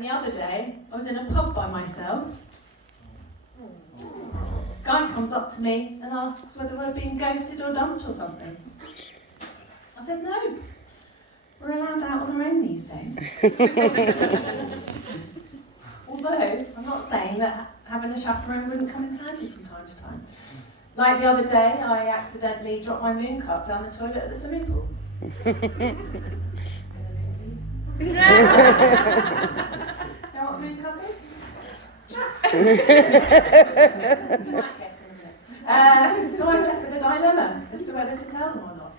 And the other day, I was in a pub by myself. Guy comes up to me and asks whether we're being ghosted or dumped or something. I said, no, we're allowed out on our own these days. Although, I'm not saying that having a chaperone wouldn't come in handy from time to time. Like the other day, I accidentally dropped my moon cup down the toilet at the swimming pool. You know what a moon cup is? You might guess in a minute. So I was left with a dilemma as to whether to tell them or not.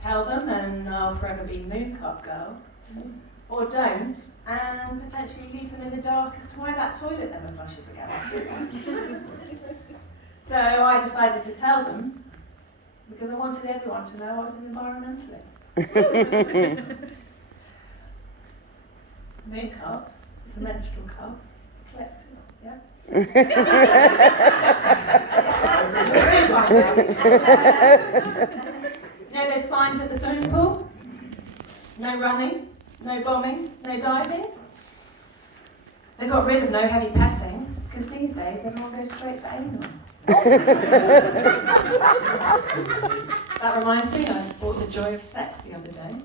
Tell them and I'll forever be moon cup girl. Or don't, and potentially leave them in the dark as to why that toilet never flushes again. So I decided to tell them, because I wanted everyone to know I was an environmentalist. Moon cup is a menstrual cup. Collects it, yeah? You know those signs at the swimming pool? No running. No bombing, no diving. They got rid of no heavy petting, because these days everyone goes straight for anal. That reminds me, I bought The Joy of Sex the other day.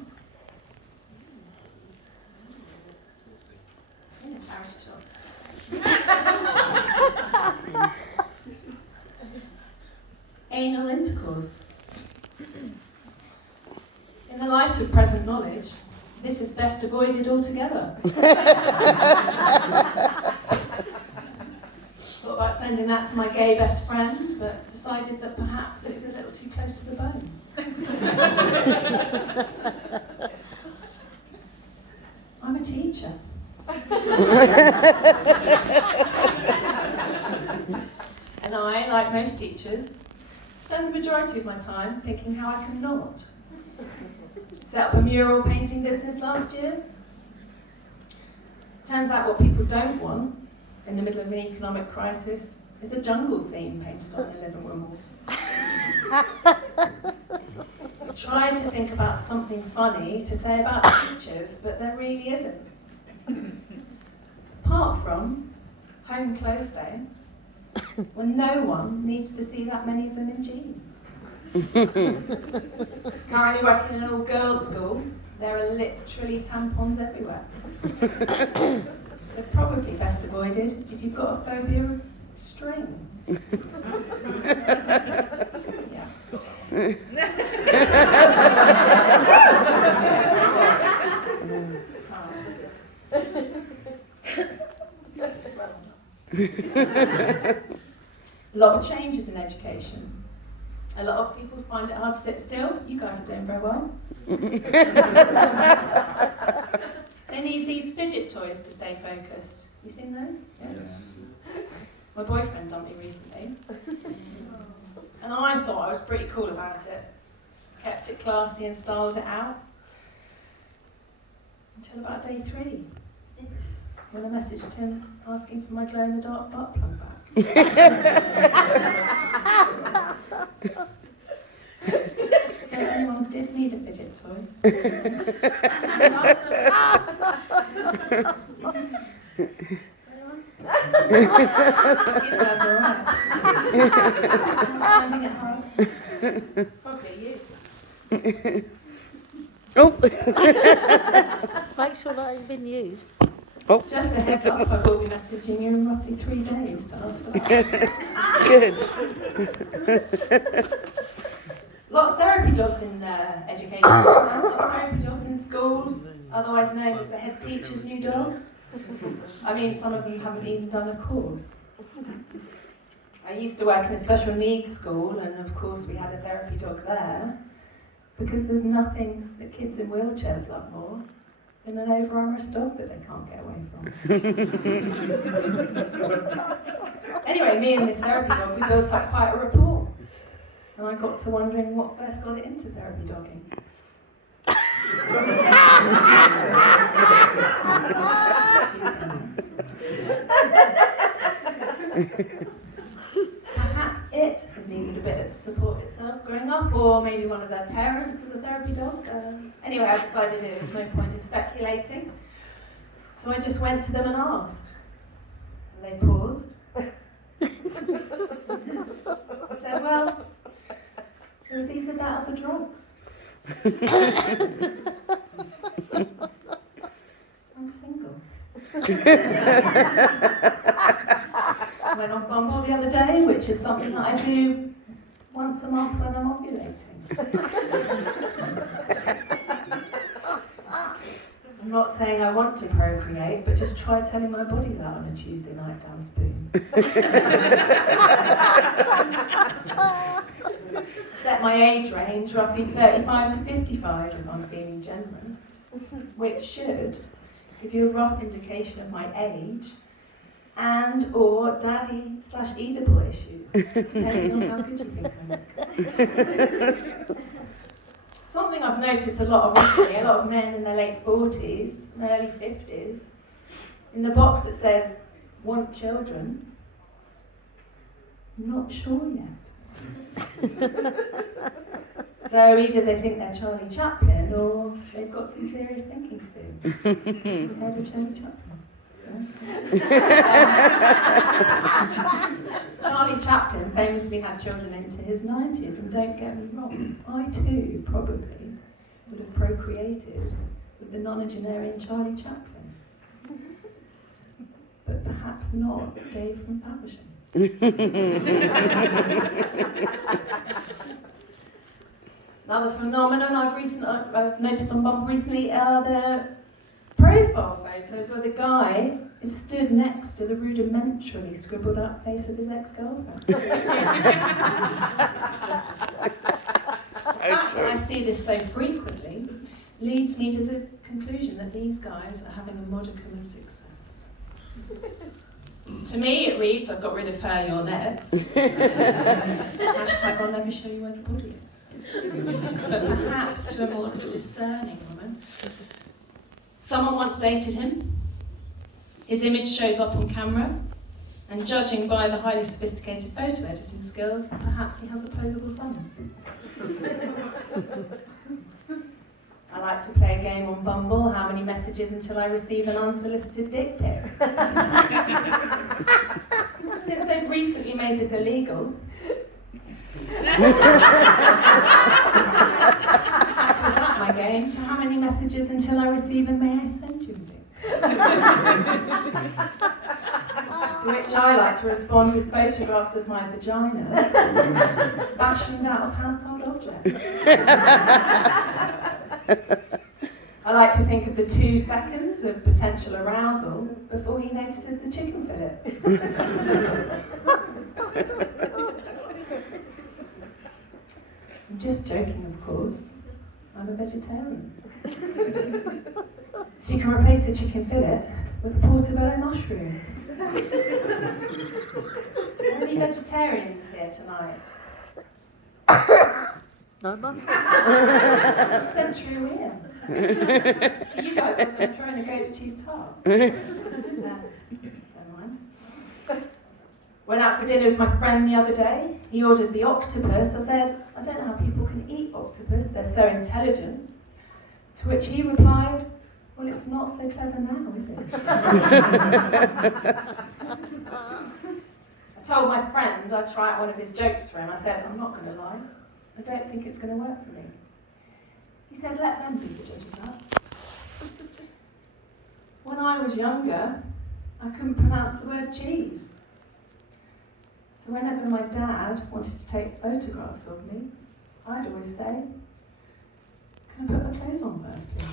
Anal intercourse. In the light of present knowledge, this is best avoided altogether. Thought about sending that to my gay best friend, but decided that perhaps it was a little too close to the bone. I'm a teacher. And I, like most teachers, spend the majority of my time thinking how I can not. Set up a mural painting business last year. Turns out what people don't want in the middle of an economic crisis is a jungle theme painted on their living room wall. Tried to think about something funny to say about teachers, but there really isn't. Apart from Home Clothes Day, when no one needs to see that many of them in jeans. Currently working in an all-girls school, there are literally tampons everywhere. So probably best avoided if you've got a phobia of string. Yeah. A lot of changes in education. A lot of people find it hard to sit still. You guys are doing very well. They need these fidget toys to stay focused. You seen those? Yeah. Yes. My boyfriend dumped me recently. And I thought I was pretty cool about it. Kept it classy and styled it out. Until about day 3. When I messaged him asking for my glow-in-the-dark butt plug back. So anyone did need a fidget toy. You guys are alright. Finding it hard. Probably you. Oh! Make sure that ain't been used. Oh. Just a heads up, I will be messaging you in roughly 3 days to ask for that. Good. A lot of therapy jobs in education. There's a lot of therapy jobs in schools, otherwise known as the head teacher's new dog. I mean, some of you haven't even done a course. I used to work in a special needs school, and of course we had a therapy dog there, because there's nothing that kids in wheelchairs love more than an over-amorous dog that they can't get away from. Anyway, me and this therapy dog, we built up quite a rapport. And I got to wondering what first got it into therapy dogging. Perhaps it had needed a bit of support itself growing up, or maybe one of their parents was a therapy dog. Anyway, I decided there was no point in speculating. So I just went to them and asked. And they paused. I said, well, it was either that or the drugs. I'm single. Went on Bumble the other day, which is something that I do once a month when I'm ovulating. I'm not saying I want to procreate, but just try telling my body that on a Tuesday night down Spoon. Set my age range roughly 35 to 55 if I'm feeling generous, which should give you a rough indication of my age and or daddy/Oedipal issues, depending on how good you think I look. Something I've noticed a lot of recently, a lot of men in their late 40s and early 50s, in the box that says, want children, not sure yet. So either they think they're Charlie Chaplin or they've got some serious thinking to do. You've heard of Charlie Chaplin? Charlie Chaplin famously had children into his 90s, and don't get me wrong, I too probably would have procreated with the nonagenarian Charlie Chaplin. But perhaps not Dave from Faversham. Another phenomenon I've noticed on Bumble recently are the profile photos where the guy is stood next to the rudimentarily scribbled out face of his ex-girlfriend. The fact that I see this so frequently leads me to the conclusion that these guys are having a modicum of success. To me it reads, I've got rid of her, you're next. Hashtag I'll never show you where the body is. But perhaps to a more discerning woman, someone once dated him, his image shows up on camera, and judging by the highly sophisticated photo editing skills, perhaps he has opposable thumbs. I like to play a game on Bumble, how many messages until I receive an unsolicited dick pic. Since they've recently made this illegal, that's without my game, so how many messages until I receive a may I send you a dick? To which I like to respond with photographs of my vagina, fashioned out of household objects. I like to think of the 2 seconds of potential arousal before he notices the chicken fillet. I'm just joking, of course. I'm a vegetarian. So you can replace the chicken fillet with a portobello mushroom. Any vegetarians here tonight? No, Mum. Century weird. You guys was going to throw in a goat's cheese tart. Never mind. Went out for dinner with my friend the other day. He ordered the octopus. I said, I don't know how people can eat octopus, they're so intelligent. To which he replied, well, it's not so clever now, is it? I told my friend I'd try out one of his jokes for him. I said, I'm not going to lie, I don't think it's going to work for me. He said, let them be the judge of that. When I was younger, I couldn't pronounce the word cheese. So whenever my dad wanted to take photographs of me, I'd always say, can I put my clothes on first, please?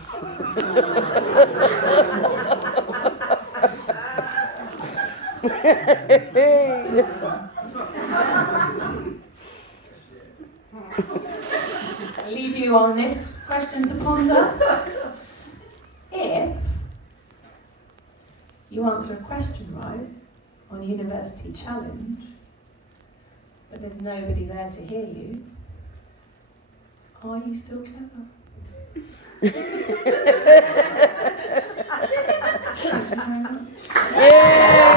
I'll leave you on this question to ponder. If you answer a question right on University Challenge, but there's nobody there to hear you, are you still clever? Yeah.